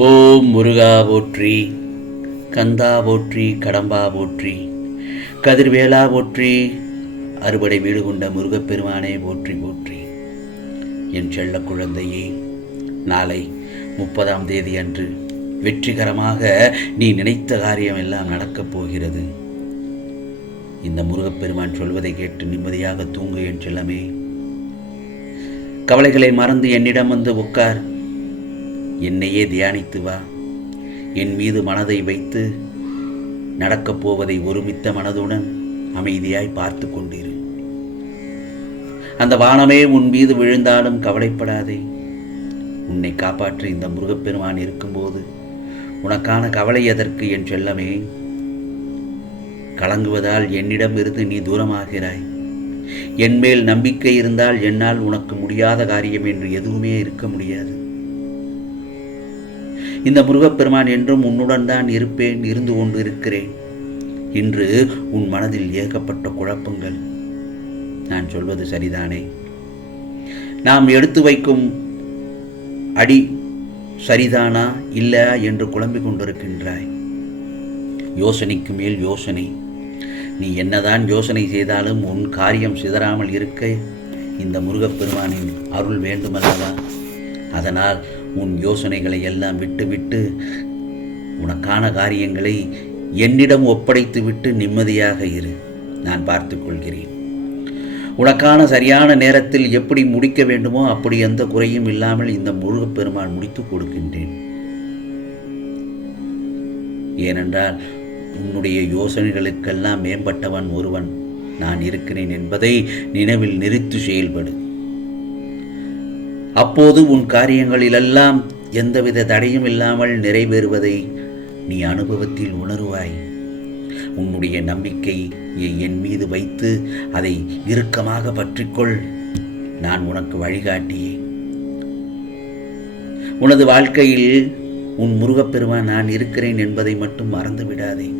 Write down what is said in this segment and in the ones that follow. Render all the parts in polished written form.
ஓம் முருகா போற்றி, கந்தா போற்றி, கடம்பா போற்றி, கதிர்வேலா போற்றி, அறுபடை வீடு கொண்ட முருகப்பெருமானே போற்றி போற்றி. என் செல்ல குழந்தையே, நாளை 30ஆம் தேதி அன்று வெற்றிகரமாக நீ நினைத்த காரியம் எல்லாம் நடக்கப் போகிறது. இந்த முருகப்பெருமான் சொல்வதை கேட்டு நிம்மதியாக தூங்கு என் செல்லமே. கவலைகளை மறந்து என்னிடம் வந்து உட்கார். என்னையே தியானித்து வா. என் மீது மனதை வைத்து நடக்கப் போவதை ஒருமித்த மனதுடன் அமைதியாய் பார்த்து கொண்டிரு. அந்த வானமே உன் மீது விழுந்தாலும் கவலைப்படாதே. உன்னை காப்பாற்ற இந்த முருகப்பெருமான் இருக்கும்போது உனக்கான கவலை எதற்கு என் செல்லமே? கலங்குவதால் என்னிடம் இருந்து நீ தூரமாகிறாய். என்மேல் நம்பிக்கை இருந்தால் என்னால் உனக்கு முடியாத காரியம் என்று எதுவுமே இருக்க முடியாது. இந்த முருகப்பெருமான் என்றும் உன்னுடன் தான் இருப்பேன், இருந்து கொண்டு இருக்கிறேன். இன்று உன் மனதில் ஏகப்பட்ட குழப்பங்கள். நான் சொல்வது சரிதானே? நாம் எடுத்து வைக்கும் அடி சரிதானா இல்லையா என்று குழம்பிக் கொண்டிருக்கின்றாய். யோசனைக்கு மேல் யோசனை. நீ என்னதான் யோசனை செய்தாலும் உன் காரியம் சிதறாமல் இருக்க இந்த முருகப்பெருமானின் அருள் வேண்டுமல்லவா? அதனால் உன் யோசனைகளை எல்லாம் விட்டுவிட்டு உனக்கான காரியங்களை என்னிடம் ஒப்படைத்து விட்டு நிம்மதியாக இரு. நான் பார்த்துக் கொள்கிறேன். உனக்கான சரியான நேரத்தில் எப்படி முடிக்க வேண்டுமோ அப்படி எந்த குறையும் இல்லாமல் இந்த முருகப்பெருமான் முடித்துக் கொடுக்கின்றேன். ஏனென்றால் உன்னுடைய யோசனைகளுக்கெல்லாம் மேம்பட்டவன் ஒருவன் நான் இருக்கிறேன் என்பதை நினைவில் நிறுத்தி செயல்படு. அப்போது உன் காரியங்களிலெல்லாம் எந்தவித தடையும் இல்லாமல் நிறைவேறுவதை நீ அனுபவத்தில் உணருவாய். உன்னுடைய நம்பிக்கையை என் மீது வைத்து அதை இறுக்கமாக பற்றிக்கொள். நான் உனக்கு வழிகாட்டியே. உனது வாழ்க்கையில் உன் முருகப்பெருமான் நான் இருக்கிறேன் என்பதை மட்டும் மறந்து விடாதே.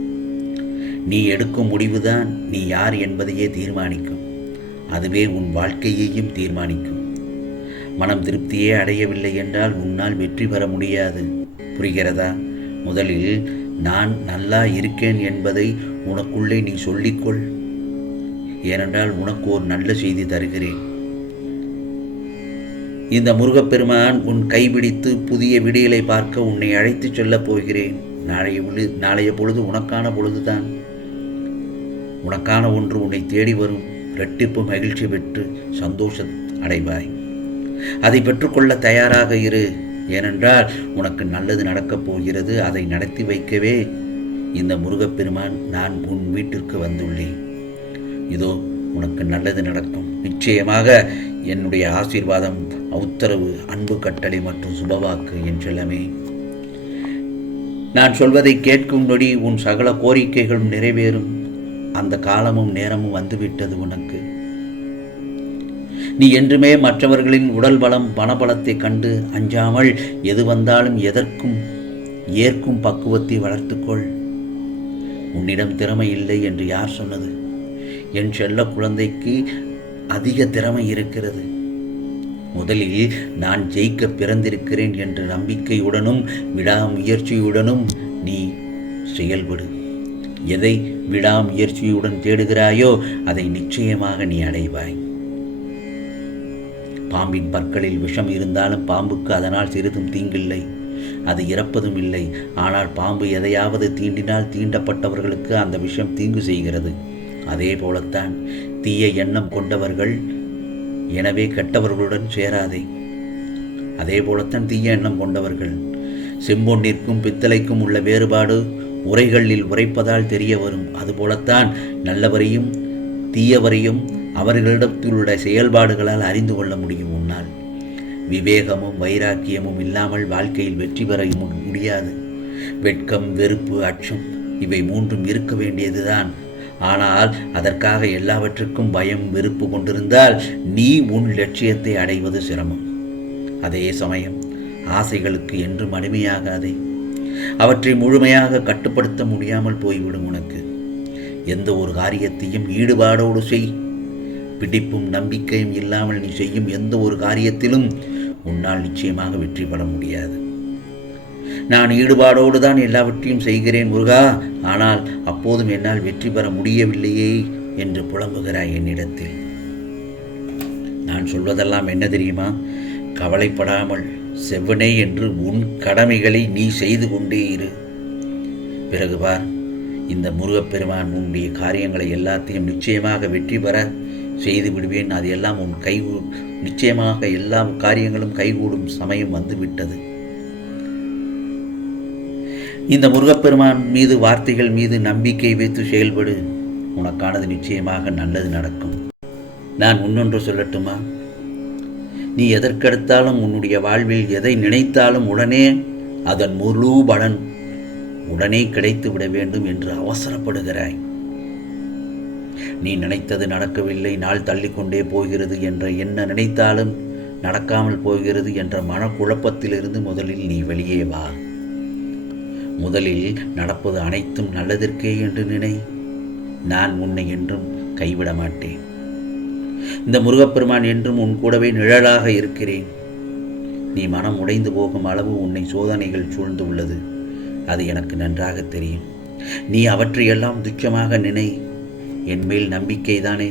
நீ எடுக்கும் முடிவுதான் நீ யார் என்பதையே தீர்மானிக்கும். அதுவே உன் வாழ்க்கையையும் தீர்மானிக்கும். மனம் திருப்தியே அடையவில்லை என்றால் உன்னால் வெற்றி பெற முடியாது. புரிகிறதா? முதலில் நான் நல்லா இருக்கேன் என்பதை உனக்குள்ளே நீ சொல்லிக்கொள். ஏனென்றால் உனக்கு ஒரு நல்ல செய்தி தருகிறேன். இந்த முருகப்பெருமான் உன் கைபிடித்து புதிய விடியலை பார்க்க உன்னை அழைத்து செல்லப் போகிறேன். நாளைய பொழுது உனக்கான பொழுதுதான். உனக்கான ஒன்று உன்னை தேடி வரும். இரட்டிப்பு மகிழ்ச்சி பெற்று சந்தோஷம் அடைவாய். அதை பெற்றுக்கொள்ள தயாராக இரு. ஏனென்றால் உனக்கு நல்லது நடக்கப் போகிறது. அதை நடத்தி வைக்கவே இந்த முருகப்பெருமான் நான் உன் வீட்டிற்கு வந்துள்ளேன். இதோ உனக்கு நல்லது நடக்கும். நிச்சயமாக என்னுடைய ஆசீர்வாதம், உத்தரவு, அன்பு கட்டளை மற்றும் சுபவாக்கு என் செல்லமே. நான் சொல்வதை கேட்கும் நொடி உன் சகல கோரிக்கைகளும் நிறைவேறும். அந்த காலமும் நேரமும் வந்துவிட்டது உனக்கு. நீ என்றுமே மற்றவர்களின் உடல் பலம், பணபலத்தை கண்டு அஞ்சாமல் எது வந்தாலும் எதற்கும் ஏற்கும் பக்குவத்தை வளர்த்துக்கொள். உன்னிடம் திறமை இல்லை என்று யார் சொன்னது? என் செல்ல குழந்தைக்கு அதிக திறமை இருக்கிறது. முதலில் நான் ஜெயிக்க பிறந்திருக்கிறேன் என்ற நம்பிக்கையுடனும் விடாமுயற்சியுடனும் நீ செயல்படு. எதை விடாமுயற்சியுடன் தேடுகிறாயோ அதை நிச்சயமாக நீ அடைவாய். பாம்பின் பற்களில் விஷம் இருந்தாலும் பாம்புக்கு அதனால் சிறிதும் தீங்கில்லை. அது இறப்பதும் இல்லை. ஆனால் பாம்பு எதையாவது தீண்டினால் தீண்டப்பட்டவர்களுக்கு அந்த விஷம் தீங்கு செய்கிறது. அதே போலத்தான் தீய எண்ணம் கொண்டவர்கள். எனவே கெட்டவர்களுடன் சேராதே. அதே போலத்தான் தீய எண்ணம் கொண்டவர்கள். செம்பொன்னிற்கும் பித்தளைக்கும் உள்ள வேறுபாடு உரைகளில் உரைப்பதால் தெரிய வரும். அதுபோலத்தான் நல்லவரையும் தீயவரையும் அவர்களிடத்திலுள்ள செயல்பாடுகளால் அறிந்து கொள்ள முடியும். உன்னால் விவேகமும் வைராக்கியமும் இல்லாமல் வாழ்க்கையில் வெற்றி பெற முடியாது. வெட்கம், வெறுப்பு, அச்சம் இவை மூன்றும் இருக்க வேண்டியதுதான். ஆனால் அதற்காக எல்லாவற்றுக்கும் பயம், வெறுப்பு கொண்டிருந்தால் நீ உன் லட்சியத்தை அடைவது சிரமம். அதே சமயம் ஆசைகளுக்கு என்றும் அடிமையாகாதே. அவற்றை முழுமையாக கட்டுப்படுத்த முடியாமல் போய்விடும் உனக்கு. எந்த ஒரு காரியத்தையும் ஈடுபாடோடு செய். பிடிப்பும் நம்பிக்கையும் இல்லாமல் நீ செய்யும் எந்த ஒரு காரியத்திலும் உன்னால் நிச்சயமாக வெற்றி பெற முடியாது. நான் ஈடுபாடோடு தான் எல்லாவற்றையும் செய்கிறேன் முருகா, ஆனால் அப்போதும் என்னால் வெற்றி பெற முடியவில்லையே என்று புலம்புகிறாய் என்னிடத்தில். நான் சொல்வதெல்லாம் என்ன தெரியுமா? கவலைப்படாமல் செவ்வனே என்று உன் கடமைகளை நீ செய்து கொண்டே இரு. பிறகு பார், இந்த முருகப்பெருமான் உன்னுடைய காரியங்களை எல்லாத்தையும் நிச்சயமாக வெற்றி பெற செய்து விடுவேன். அது எல்லாம் உன் நிச்சயமாக எல்லா காரியங்களும் கைகூடும் சமயம் வந்துவிட்டது. இந்த முருகப்பெருமான் மீது வார்த்தைகள் மீது நம்பிக்கை வைத்து செயல்படு. உனக்கானது நிச்சயமாக நல்லது நடக்கும். நான் இன்னொன்று சொல்லட்டுமா? நீ எதற்கெடுத்தாலும் உன்னுடைய வாழ்வில் எதை நினைத்தாலும் உடனே அதன் முழு பலன் உடனே கிடைத்து விட வேண்டும் என்று அவசரப்படுகிறாய். நீ நினைத்தது நடக்கவில்லை, நாள் தள்ளிக்கொண்டே போகிறது என்ற என்ன நினைத்தாலும் நடக்காமல் போகிறது என்ற மனக்குழப்பத்திலிருந்து முதலில் நீ வெளியே வா. முதலில் நடப்பது அனைத்தும் நல்லதற்கே என்று நினை. நான் உன்னை என்றும் கைவிட மாட்டேன். இந்த முருகப்பெருமான் என்றும் உன் கூடவே நிழலாக இருக்கிறேன். நீ மனம் உடைந்து போகும் அளவு உன்னை சோதனைகள் சூழ்ந்து உள்ளது. அது எனக்கு நன்றாக தெரியும். நீ அவற்றையெல்லாம் துச்சமாக நினை. என்மேல் நம்பிக்கை தானே,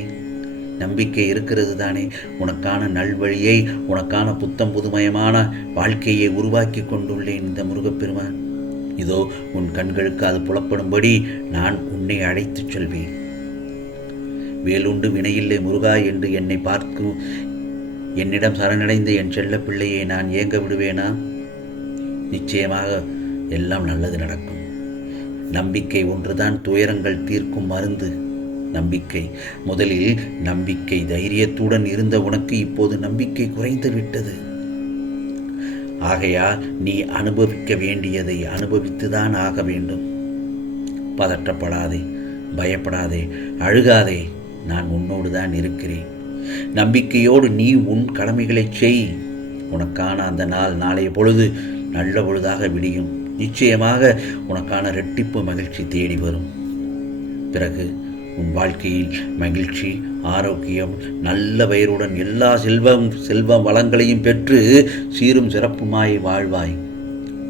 நம்பிக்கை இருக்கிறது தானே. உனக்கான நல்வழியை, உனக்கான புத்தம் புதுமயமான வாழ்க்கையை உருவாக்கி கொண்டுள்ளேன் இந்த முருகப்பெருமான். இதோ உன் கண்களுக்கு அது புலப்படும்படி நான் உன்னை அழைத்துச் செல்வேன். வேலுண்டு வினையில்லை முருகா என்று என்னை பார்க்கும் என்னிடம் சரணடைந்த என் செல்ல பிள்ளையை நான் ஏங்க விடுவேனா? நிச்சயமாக எல்லாம் நல்லது நடக்கும். நம்பிக்கை ஒன்றுதான் துயரங்கள் தீர்க்கும் மருந்து. நம்பிக்கை. முதலில் நம்பிக்கை தைரியத்துடன் இருந்த உனக்கு இப்போது நம்பிக்கை குறைந்து விட்டது. ஆகையால் நீ அனுபவிக்க வேண்டியதை அனுபவித்துதான் ஆக வேண்டும். பதற்றப்படாதே, பயப்படாதே, அழுகாதே. நான் உன்னோடு தான் இருக்கிறேன். நம்பிக்கையோடு நீ உன் கடமைகளை செய். உனக்கான அந்த நாளைய பொழுது நல்ல பொழுதாக விடியும். நிச்சயமாக உனக்கான இரட்டிப்பு மகிழ்ச்சி தேடி வரும். பிறகு உன் வாழ்க்கையில் மகிழ்ச்சி, ஆரோக்கியம், நல்ல வயிறுடன் எல்லா செல்வ வளங்களையும் பெற்று சீரும் சிறப்புமாய் வாழ்வாய்.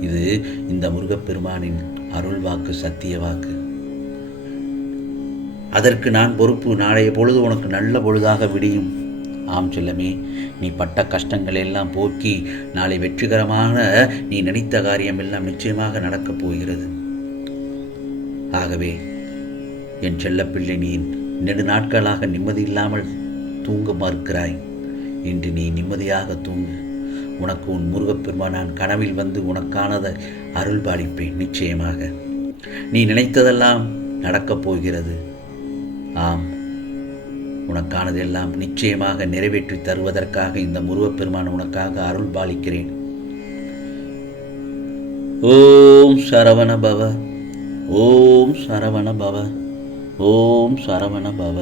இது இந்த முருகப்பெருமானின் அருள் வாக்கு, சத்திய வாக்கு. அதற்கு நான் பொறுப்பு. நாளைய பொழுது உனக்கு நல்ல பொழுதாக விடியும். ஆம் செல்லமே, நீ பட்ட கஷ்டங்கள் எல்லாம் போக்கி நாளை வெற்றிகரமான நீ நினைத்த காரியம் எல்லாம் நிச்சயமாக நடக்கப் போகிறது. ஆகவே என் செல்லப்பிள்ளை, நீ நெடுநாட்களாக நிம்மதி இல்லாமல் தூங்க மறுக்கிறாய். இன்று நீ நிம்மதியாக தூங்கு. உனக்கு உன் முருகப்பெருமான் நான் கனவில் வந்து உனக்கானதை அருள் பாலிப்பேன். நிச்சயமாக நீ நினைத்ததெல்லாம் நடக்கப் போகிறது. ஆம், உனக்கானதெல்லாம் நிச்சயமாக நிறைவேற்றி தருவதற்காக இந்த முருகப்பெருமான் உனக்காக அருள் பாலிக்கிறேன். ஓம் சரவண பவ, ஓம் சரவண பவ, ஓம் சரவண பவ.